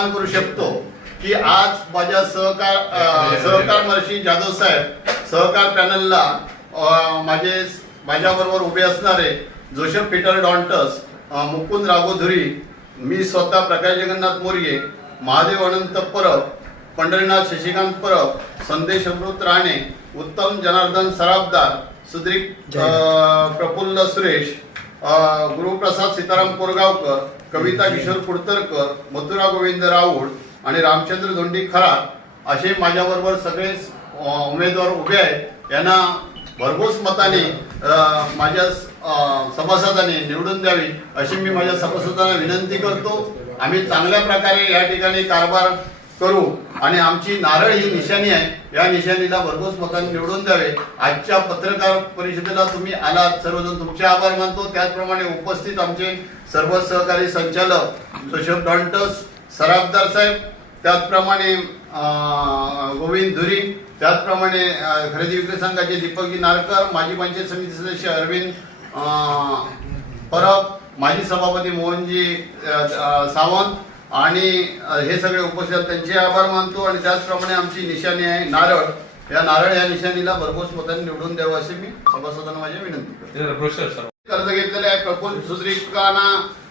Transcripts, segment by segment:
आवाहन करू शकतो की आज माझ्या सहकार महर्षी जाधव साहेब सहकार पॅनलला माझ्याबरोबर उभे असणारे जोसेफ पीटर डॉन्टस, मुकुंद राघोधुरी, मी स्वतः प्रकाश जगन्नाथ मोर्ये, महादेव अनंत परब, पंढरीनाथ शशिकांत परब, संदेश अमृत राणे, उत्तम जनार्दन सराफदार, सुद्रिक प्रफुल्ल सुरेश, गुरुप्रसाद सीताराम कोरगावकर, कविता किशोर कुडतरकर, मथुरा गोविंद राऊळ आणि रामचंद्र धोंडी खरात असे माझ्याबरोबर सगळे उमेदवार उभे आहेत. यांना भरघोस मताने माझ्या सभासदांनी निवडून द्यावी अशी मी माझ्या सभासदांना विनंती करतो. आम्ही चांगल्या प्रकारे या ठिकाणी कारभार करू आणि आमची नारळ ही निशाणी आहे, या निशाणीला भरघोस मताने निवडून द्यावे. आजच्या पत्रकार परिषदेला तुम्ही आलात, सर्वजण तुमचे आभार मानतो. त्याचप्रमाणे उपस्थित आमचे सर्व सहकारी संचालक जोसेफ डॉन्टस, सराफदार साहेब, त्याचप्रमाणे गोविंद धुरी, त्याचप्रमाणे खरेदी विक्री संघाचे दीपकजी नारकर, माजी पंचायत समिती सदस्य अरविंद परब, माजी सभापती मोहनजी सावंत आणि हे सगळे उपस्थित त्यांचे आभार मानतो. आणि त्याचप्रमाणे आमची निशाणी आहे नारळ, या निशाणीला भरघोस मतांनी निवडून द्यावं अशी मी सभासदांना माझी विनंती करतो. कर्ज घेतलेले आहे. प्रफुल्ल सुद्रिकांना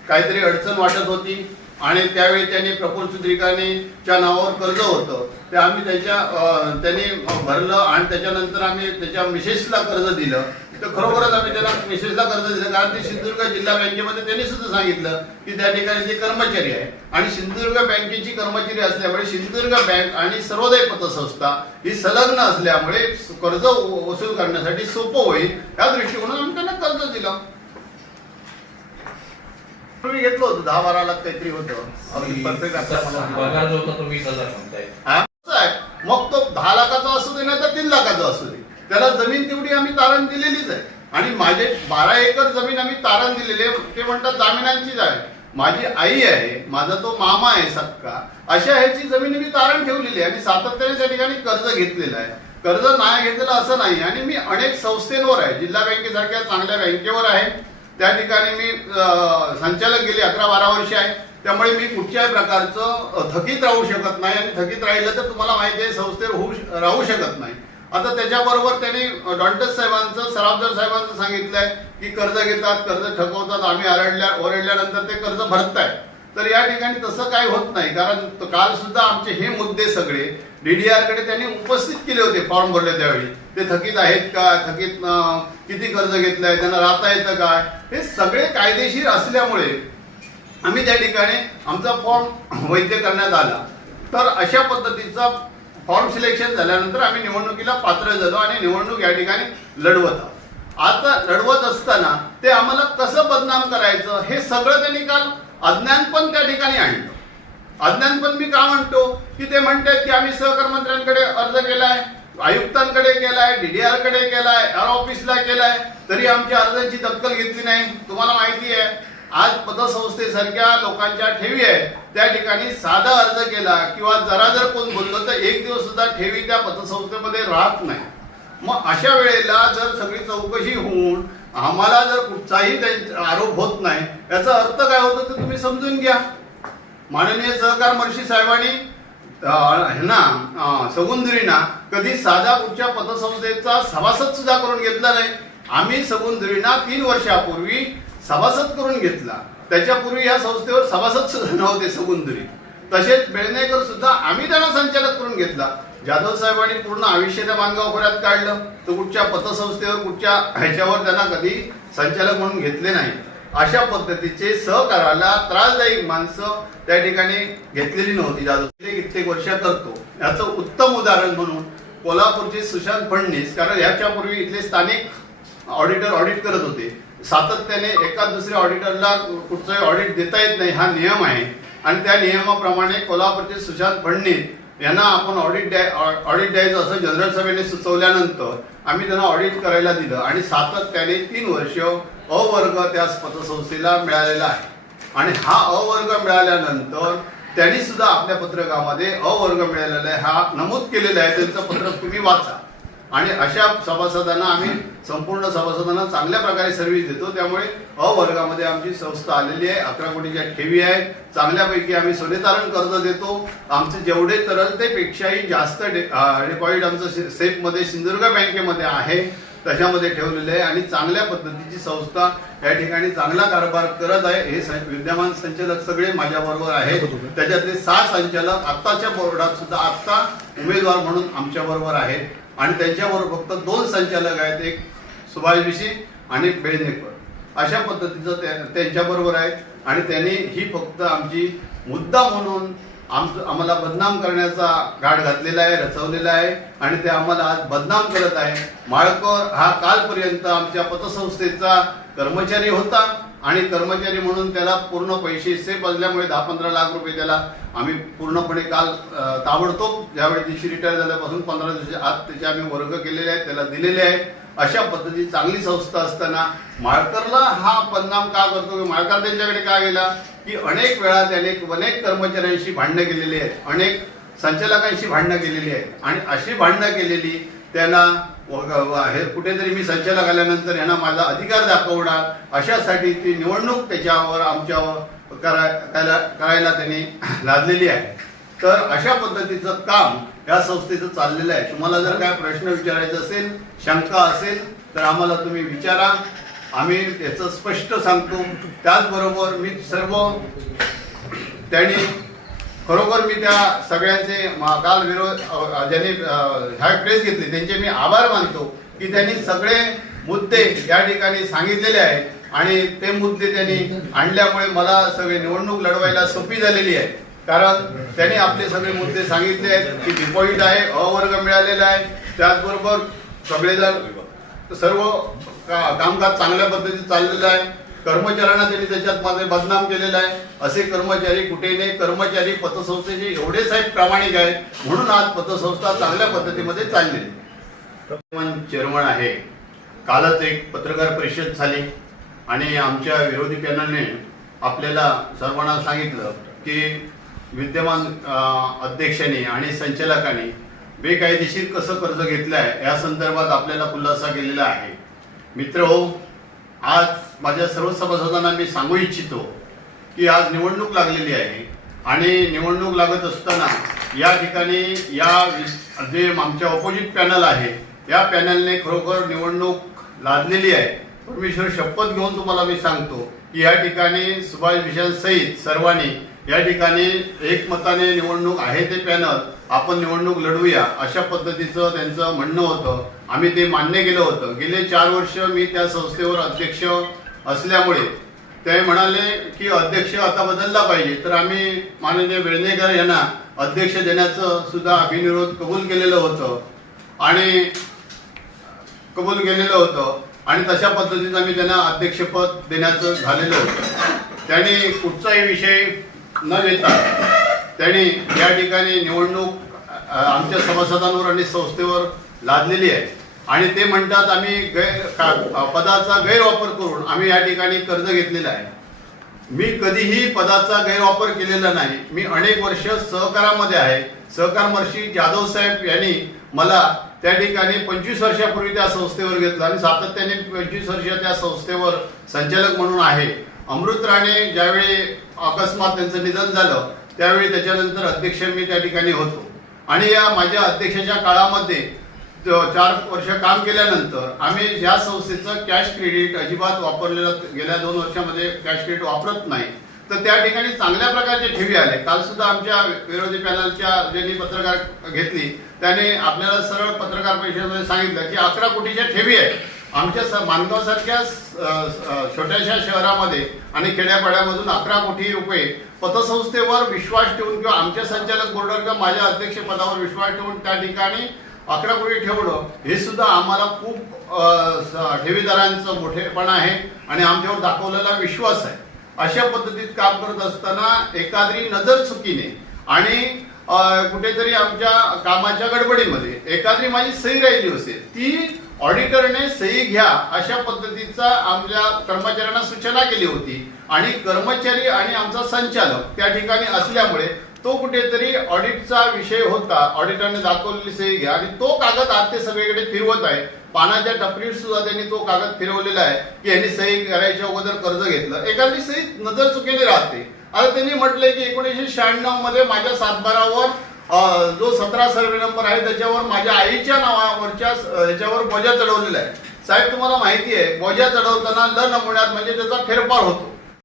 काहीतरी अडचण वाटत होती आणि त्यावेळी त्यांनी प्रफुल्ल सुद्रिकांच्या नावावर कर्ज होतं ते आम्ही त्यांनी भरलं आणि त्याच्यानंतर आम्ही त्याच्या मिसेसला कर्ज दिलं. तर खरोखरच आम्ही त्याला मिसेसला कर्ज दिलं कारण ते सिंधुदुर्ग जिल्हा बँकेमध्ये त्यांनी सुद्धा सांगितलं की त्या ठिकाणी ते कर्मचारी आहे आणि सिंधुदुर्ग बँकेची कर्मचारी असल्यामुळे सिंधुदुर्ग बँक आणि सर्वोदय पतसंस्था ही संलग्न असल्यामुळे कर्ज वसूल करण्यासाठी सोपं होईल या दृष्टिकोनातून आम्ही त्यांना कर्ज दिलं. तुम्ही घेतलं होतं 10-12 लाख काहीतरी होतं परफेक्ट मग तो 10 लाखाचा असू दे नाही तर 3 लाखाचा असू दे, त्याला जमीन तेवढी आम्ही तारण दिलेलीच आहे. आणि माझे 12 एकर जमीन आम्ही तारण दिलेली आहे. ते म्हणतात जामिनांचीच आहे. माझी आई आहे, माझा तो मामा आहे सक्का, अशा ह्याची जमीन मी तारण ठेवलेली आहे. मी सातत्याने त्या ठिकाणी कर्ज घेतलेलं आहे. कर्ज नाही घेतलेलं असं नाही. आणि मी अनेक संस्थेवर आहे, जिल्हा बँकेसारख्या चांगल्या बँकेवर आहे. त्या ठिकाणी मी संचालक गेली 11-12 वर्ष आहे. त्यामुळे मी कुठच्याही प्रकारचं थकीत राहू शकत नाही आणि थकीत राहिलं तर तुम्हाला माहिती आहे संस्थेवर राहू शकत नाही. आता त्याच्याबरोबर त्यांनी डॉन्टस साहेबांचं, सराफदार साहेबांचं सांगितलंय की कर्ज घेतात, कर्ज ठकवतात, आम्ही ओरडल्यानंतर ते कर्ज भरतायत. तर या ठिकाणी तसं काही होत नाही. कारण काल सुद्धा आमचे हे मुद्दे सगळे DDR कडे त्यांनी उपस्थित केले होते. फॉर्म भरले त्यावेळी ते थकीत आहेत का, थकीत किती कर्ज घेतलंय, त्यांना राहता येतं काय, हे सगळे कायदेशीर असल्यामुळे आम्ही त्या ठिकाणी आमचा फॉर्म वैध करण्यात आला. तर अशा पद्धतीचा फॉर्म सिलेक्शन झाल्यानंतर आम्ही निवडणुकीला पात्र झालो आणि निवडणूक या ठिकाणी लढवत आहोत. आता लढवत असताना ते आम्हाला कसं बदनाम करायचं हे सगळं त्यांनी काल अज्ञानपण त्या ठिकाणी आणलं. अज्ञानपण मी का म्हणतो की ते म्हणतात की आम्ही सहकार मंत्र्यांकडे अर्ज केलाय, आयुक्तांकडे केलाय, DDR कडे केलाय, ऑफिसला केलाय, तरी आमच्या अर्जाची दखल घेतली नाही. तुम्हाला माहिती आहे आज पतसंस्थेसारख्या लोकांच्या ठेवी आहे, त्या ठिकाणी साधा अर्ज केला किंवा जर कोण बोललं तर एक दिवस सुद्धा ठेवी त्या पतसंस्थेमध्ये राहत नाही. मग अशा वेळेला जर सगळी चौकशी होऊन आम्हाला जर कुठचाही आरोप होत नाही याचा अर्थ काय होतो ते तुम्ही समजून घ्या. माननीय सहकार महर्षी साहेबांनी सगुंदरीना कधी साधा कुठच्या पतसंस्थेचा सभासद सुद्धा करून घेतला नाही. आम्ही सगुंदरीना 3 वर्षापूर्वी सभासद करून घेतला. त्याच्यापूर्वी या संस्थेवर सभासद सुद्धा नव्हते सगुंदरी. तसेच बेळनेकर सुद्धा आम्ही त्यांना संचालक करून घेतला. जाधव साहेबांनी पूर्ण आयुष्य त्या मानगाव खोऱ्यात काढलं, तर कुठच्या पतसंस्थेवर कुठच्या ह्याच्यावर त्यांना कधी संचालक म्हणून घेतले नाही. अशा पद्धतीचे सहकाराला त्रासदायक माणसं त्या ठिकाणी घेतलेली नव्हती. जाधव कित्येक वर्ष करतो याचं उत्तम उदाहरण म्हणून कोल्हापूरचे सुशांत फडणीस, कारण याच्यापूर्वी इथले स्थानिक ऑडिटर ऑडिट करत होते. सातत्याने एका दुसऱ्या ऑडिटरला कुठचंही ऑडिट देता येत नाही, हा नियम आहे. आणि त्या नियमाप्रमाणे कोल्हापूरचे सुशांत फडणीस यांना आपण ऑडिट द्यायचं असं जनरल सभेने सुचवल्यानंतर आम्ही त्यांना ऑडिट करायला दिलं आणि सातत्याने 3 वर्ष अवर्ग त्या पतसंस्थेला मिळालेला आहे. आणि हा अवर्ग मिळाल्यानंतर त्यांनी सुद्धा आपल्या पत्रकामध्ये अवर्ग मिळालेला आहे हा नमूद केलेला आहे. त्यांचं पत्रक तुम्ही वाचा. आणि अशा सभासदांना आम्ही संपूर्ण सभासदांना चांगल्या प्रकारे सर्व्हिस देतो. त्यामुळे अ वर्गामध्ये आमची संस्था आलेली आहे. 11 कोटीच्या ठेवी आहेत. चांगल्यापैकी आम्ही सोनेतारण कर्ज देतो. आमचे जेवढे तरलतेपेक्षाही जास्त डिपॉझिट आमचं सेफमध्ये सिंधुदुर्ग बँकेमध्ये आहे, त्याच्यामध्ये ठेवलेले आहे आणि चांगल्या पद्धतीची संस्था या ठिकाणी चांगला कारभार करत आहे. हे विद्यमान संचालक सगळे माझ्याबरोबर आहेत. त्याच्यातले 6 संचालक आत्ताच्या बोर्डात सुद्धा आत्ता उमेदवार म्हणून आमच्या बरोबर आहेत आणि त्यांच्याबरोबर फक्त 2 संचालक आहेत, एक सुभाष विशी आणि बेळनेकर. अशा पद्धतीचं त्यांच्याबरोबर आहेत आणि त्यांनी ही फक्त आमची मुद्दा म्हणून आम्हाला बदनाम करण्याचा घाट घातलेला आहे, रचवलेला आहे आणि ते आम्हाला आज बदनाम करत आहे. माळकर हा कालपर्यंत आमच्या पतसंस्थेचा कर्मचारी होता आणि कर्मचारी म्हणून त्याला पूर्ण पैसे सेफ असल्यामुळे 10-15 लाख रुपये त्याला आम्ही पूर्णपणे काल ताबडतोब ज्यावेळी दिवशी रिटायर झाल्यापासून 15 दिवस आत त्याचे आम्ही वर्ग केलेले आहेत, त्याला दिलेले आहेत. अशा पद्धती चांगली संस्था असताना माळकरला हा बदनाम का करतो? माळकर त्यांच्याकडे का गेला की अनेक वेळा त्याने अनेक कर्मचाऱ्यांशी भांडणं केलेली आहेत, अनेक संचालकांशी भांडणं केलेली आहेत आणि अशी भांडणं केलेली त्यांना हे कुठेतरी मी संचालक आल्यानंतर यांना माझा अधिकार दाखवणार अशासाठी ती निवडणूक त्याच्यावर आमच्यावर करायला त्यांनी लादलेली आहे. तर अशा पद्धतीचं काम या संस्थेचं चाललेलं आहे. तुम्हाला जर काय प्रश्न विचारायचा असेल, शंका असेल तर आम्हाला तुम्ही विचारा, आम्ही त्याचं स्पष्ट सांगतो. त्याचबरोबर मी सर्व त्यांनी खरोखर मी त्या सगळ्यांचे काल ज्यांनी ह्या प्रेस घेतली त्यांचे मी आभार मानतो की त्यांनी सगळे मुद्दे या ठिकाणी सांगितलेले आहेत आणि ते मुद्दे त्यांनी आणल्यामुळे मला सगळे निवडणूक लढवायला सोपी झालेली आहे. कारण त्यांनी आपले सगळे मुद्दे सांगितले आहेत की डिपॉझिट आहे, अ वर्ग मिळालेला आहे, त्याचबरोबर सगळेजण सर्व कामकाज चांगल्या पद्धतीने चाललेलं आहे. कर्मचाऱ्यांना त्यांनी त्याच्यात माझे बदनाम केलेलं आहे. असे कर्मचारी कुठे नाही. कर्मचारी पतसंस्थेचे एवढे साहेब प्रामाणिक आहेत म्हणून आज पतसंस्था चांगल्या पद्धतीमध्ये चाललेली. चेअरमन आहे. कालच एक पत्रकार परिषद झाली आणि आमच्या विरोधी पॅनलने आपल्याला सर्वांना सांगितलं की विद्यमान अध्यक्षांनी आणि संचालकांनी बेकायदेशीर कसं कर्ज घेतलं आहे या संदर्भात आपल्याला खुलासा केलेला आहे. मित्रहो, आज माझ्या सर्व सभासदांना मी सांगू इच्छितो की आज निवडणूक लागलेली आहे आणि निवडणूक लागत असताना या ठिकाणी जे आमच्या ऑपोजिट पॅनल आहे या पॅनलने खरोखर निवडणूक लादलेली आहे. परमेश्वर शपथ घेऊन तुम्हाला मी सांगतो की या ठिकाणी सुभाष विशांसहित सर्वांनी या ठिकाणी एकमताने निवडणूक आहे ते पॅनल आपण निवडणूक लढवूया अशा पद्धतीचं त्यांचं म्हणणं होतं. आम्ही ते मान्य केलं होतं. गेले 4 वर्ष मी त्या संस्थेवर अध्यक्ष असल्यामुळे ते म्हणाले की अध्यक्ष आता बदलला पाहिजे. तर आम्ही माननीय बेळनेकर यांना अध्यक्ष देण्याचं सुद्धा अभिनिरोध कबूल केलेलं होतं आणि तशा पद्धतीनं आम्ही त्यांना अध्यक्षपद देण्याचं झालेलं होतं. त्यांनी कुठचाही विषय न घेता त्यांनी या ठिकाणी निवडणूक आमच्या सभासदांवर आणि संस्थेवर लादलेली आहे आणि ते म्हणतात आम्ही पदाचा गैरवापर करून आम्ही या ठिकाणी कर्ज घेतलेला आहे. मी कधीही पदाचा गैरवापर केलेला नाही. मी अनेक वर्ष सहकारामध्ये आहे. सहकारमर्षी जाधव साहेब यांनी मला त्या ठिकाणी 25 वर्षापूर्वी त्या संस्थेवर घेतलं आणि सातत्याने 25 वर्ष त्या संस्थेवर संचालक म्हणून आहे. अमृत राणे ज्यावेळी अकस्मात त्यांचं निधन झालं त्यावेळी त्याच्यानंतर अध्यक्ष मी त्या ठिकाणी होतो आणि या माझ्या अध्यक्षाच्या काळामध्ये 4 वर्ष काम केल्यानंतर आम्ही या संस्थेचं कॅश क्रेडिट अजिबात वापरलेलं गेल्या 2 वर्षामध्ये कॅश क्रेडिट वापरत नाही. तर त्या ठिकाणी चांगल्या प्रकारचे ठेवी आले. काल सुद्धा आमच्या विरोधी पॅनलच्या ज्यांनी पत्रकार घेतली त्याने आपल्याला सरळ पत्रकार परिषदेमध्ये सांगितलं की 11 कोटीच्या ठेवी आहेत. आमच्या माणगावसारख्या छोट्याशा शहरामध्ये आणि खेड्यापाड्यामधून 11 कोटी रुपये पतसंस्थेवर विश्वास ठेवून किंवा आमच्या संचालक बोर्डावर किंवा माझ्या अध्यक्षपदावर विश्वास ठेवून त्या ठिकाणी 11 कोटी ठेवणं हे सुद्धा आम्हाला खूप ठेवीदारांचं मोठेपणा आहे आणि आमच्यावर दाखवलेला विश्वास आहे. अशा पद्धतीत काम करत असताना एखादी नजर चुकीने आणि कुठेतरी आमच्या कामाच्या गडबडीमध्ये एखादी माझी सही राहिली असेल ती ऑडिटरने सही घ्या अशा पद्धतीचा आमच्या कर्मचाऱ्यांना सूचना केली होती आणि कर्मचारी आणि आमचा संचालक त्या ठिकाणी असल्यामुळे तो कुठेतरी ऑडिटचा विषय होता, ऑडिटरने दाखवलेली सही घ्या, आणि तो कागद आज ते सगळीकडे फिरवत आहे. पानाच्या टपरीत सुद्धा त्यांनी तो कागद फिरवलेला आहे की यांनी सही करायच्या अगोदर कर्ज घेतलं. एखादी सही नजर चुकीने राहते. आता त्यांनी म्हटलंय की 1996 मध्ये माझ्या सातबारावर जो 17 सर्वे नंबर आहे त्याच्यावर माझ्या आईच्या नावावरच्या याच्यावर बोजा चढवलेला आहे. साहेब, तुम्हाला माहिती आहे बोजा चढवताना ल नमुन्यात म्हणजे त्याचा फेरफार होतो.